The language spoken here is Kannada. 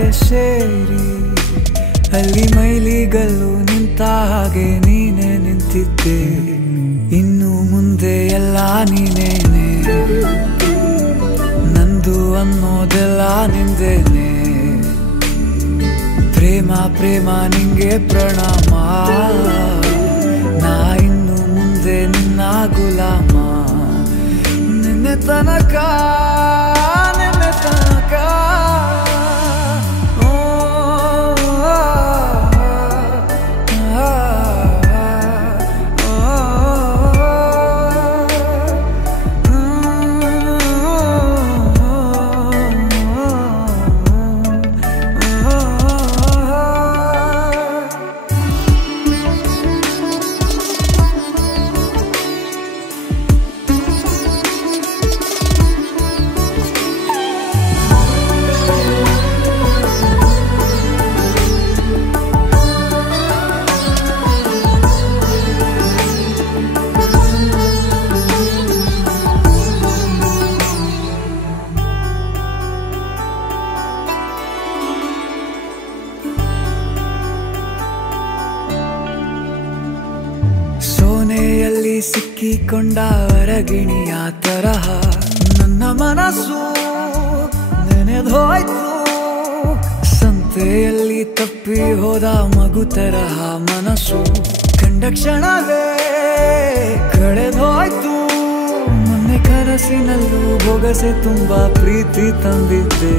ಜೊತೆ ಸೇರಿ ಅಲ್ಲಿ ಮೈಲಿಗಲ್ಲು ನಿಂತ ಹಾಗೆ ನೀನೆ ನಿಂತಿದ್ದೆ. ಇನ್ನು ಮುಂದೆ ಎಲ್ಲ ನೀನೇನೆ, ನಂದು ಅನ್ನೋದೆಲ್ಲ ನಿಂದೇನೆ. ಪ್ರೇಮ ಪ್ರೇಮ ನಿಂಗೆ ಪ್ರಣಾಮ, ನಾ ಇನ್ನು ಮುಂದೆ ನಿನ್ನ ಗುಲಾಮ. ನಿನ್ನೆ ತನಕ ನಿನ್ನೆ ತನಕ ಸೋನೆಯಲ್ಲಿ ಸಿಕ್ಕಿಕೊಂಡ ಅರಗಿಣಿಯ ತರಹ ನನ್ನ ಮನಸ್ಸು ನೆನೆದೋಯ್ತು. ಸಂತೆಯಲ್ಲಿ ತಪ್ಪಿ ಹೋದ ಮಗು ತರಹ ಮನಸ್ಸು ಕಂಡ ಕ್ಷಣವೇ ಕಳೆದೋಯ್ತು. ಮೊನ್ನೆ ಕನಸಿನಲ್ಲೂ ಬೊಗಸೆ ತುಂಬಾ ಪ್ರೀತಿ ತಂದಿದ್ದೆ.